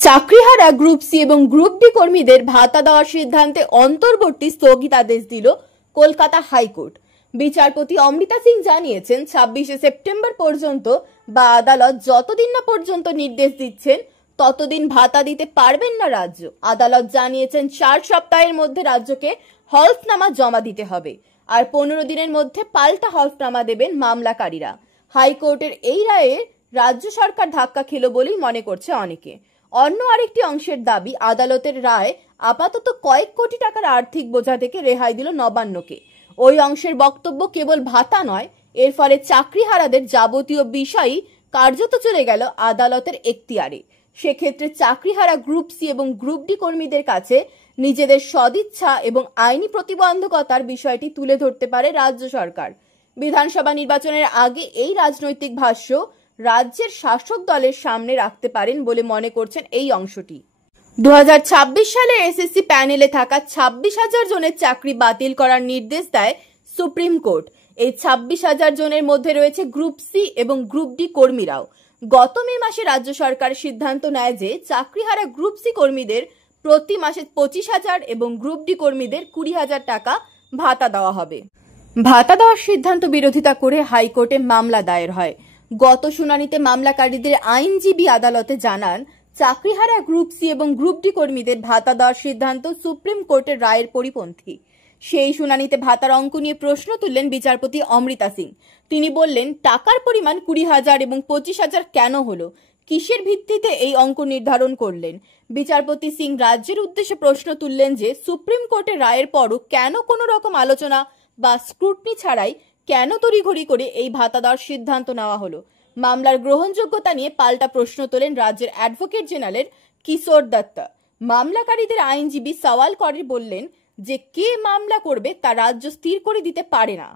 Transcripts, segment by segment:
চাকরিহারা group C এবং group D কর্মীদের ভাতা দেওয়ার সিদ্ধান্তে অন্তর্বর্তী স্থগিতাদেশ দিল কলকাতা হাইকোর্ট। বিচারপতি অমৃতা সিং জানিয়েছেন, 26শে সেপ্টেম্বর পর্যন্ত বা আদালত যতদিন না পর্যন্ত নির্দেশ দিচ্ছেন ততদিন ভাতা দিতে পারবেন না রাজ্য। আদালত জানিয়েছেন 4 সপ্তাহের মধ্যে রাজ্যকে হলফনামা জমা দিতে হবে, আর 15 দিনের মধ্যে পাল্টা হলফনামা দেবেন মামলাকারীরা। হাইকোর্টের এই রায়ে রাজ্য সরকার ধাক্কা খেল বলেই মনে করছে অনেকে। অন্য আরেকটি অংশের দাবি, আদালতের রায় আপাতত কয়েক কোটি টাকার আর্থিক বোঝা থেকে রেহাই দিল নবান্নকে। ওই অংশের বক্তব্য, কেবল ভাতা নয়, এর ফলে চাকরিহারাদের যাবতীয় বিষয়ই কার্যত চলে গেল আদালতের এখতিয়ারে। সেক্ষেত্রে চাকরিহারা গ্রুপ সি এবং গ্রুপ ডি কর্মীদের কাছে নিজেদের সদিচ্ছা এবং আইনি প্রতিবন্ধকতার বিষয়টি তুলে ধরতে পারে রাজ্য সরকার। বিধানসভা নির্বাচনের আগে এই রাজনৈতিক ভাষ্য রাজ্যের শাসক দলের সামনে রাখতে পারেন বলে মনে করছেন এই অংশটি। 2026 সালে এসএসসি প্যানেলে থাকা 26,000 জনের চাকরি বাতিল করার নির্দেশ দেয় সুপ্রিম কোর্ট। এই 26,000 জনের মধ্যে রয়েছে গ্রুপ সি এবং গ্রুপ ডি কর্মীরাও। গত মে মাসে রাজ্য সরকার সিদ্ধান্ত নেয় যে চাকরিহারা গ্রুপ সি কর্মীদের প্রতি মাসে 25,000 এবং গ্রুপ ডি কর্মীদের 20,000 টাকা ভাতা দেওয়া হবে। ভাতা দেওয়ার সিদ্ধান্ত বিরোধিতা করে হাইকোর্টে মামলা দায়ের হয়। গত শুনানিতে মামলাকারীদের আইনজীবী আদালতে জানান, চাকরিহারা গ্রুপ সি এবং গ্রুপ ডি কর্মীদের ভাতা দেওয়ার সিদ্ধান্ত সুপ্রিম কোর্টের রায়ের পরিপন্থী। সেই শুনানিতে ভাতার অঙ্ক নিয়ে প্রশ্ন তুললেন বিচারপতি অমৃতা সিং। তিনি বললেন, টাকার পরিমাণ 20,000 এবং 25,000 কেন হলো, কিসের ভিত্তিতে এই অঙ্ক নির্ধারণ করলেন? বিচারপতি সিং রাজ্যের উদ্দেশ্যে প্রশ্ন তুললেন যে সুপ্রিম কোর্টের রায়ের পরও কেন কোনো রকম আলোচনা বা স্ক্রুটনি ছাড়াই কেন তড়িঘড়ি করে এই ভাতা দেওয়ার সিদ্ধান্ত নেওয়া হলো। মামলার গ্রহণযোগ্যতা নিয়ে পাল্টা প্রশ্ন তোলেন রাজ্যের অ্যাডভোকেট জেনারেল কিশোর দত্ত। মামলাকারীদের আইনজীবী সওয়াল করে বললেন যে কে মামলা করবে তা রাজ্য স্থির করে দিতে পারে না।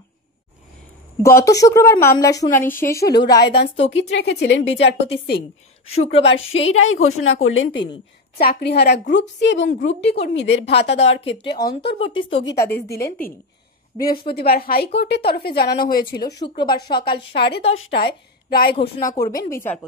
গত শুক্রবার মামলার শুনানি শেষ হলেও রায়দান স্থগিত রেখেছিলেন বিচারপতি সিং। শুক্রবার সেই রায় ঘোষণা করলেন তিনি। চাকরিহারা গ্রুপ সি এবং গ্রুপ ডি কর্মীদের ভাতা দেওয়ার ক্ষেত্রে অন্তর্বর্তী স্থগিতাদেশ দিলেন তিনি। বৃহস্পতিবার হাইকোর্টের তরফে জানানো হয়েছিল শুক্রবার সকাল 10:30টায় রায় ঘোষণা করবেন বিচারপতি।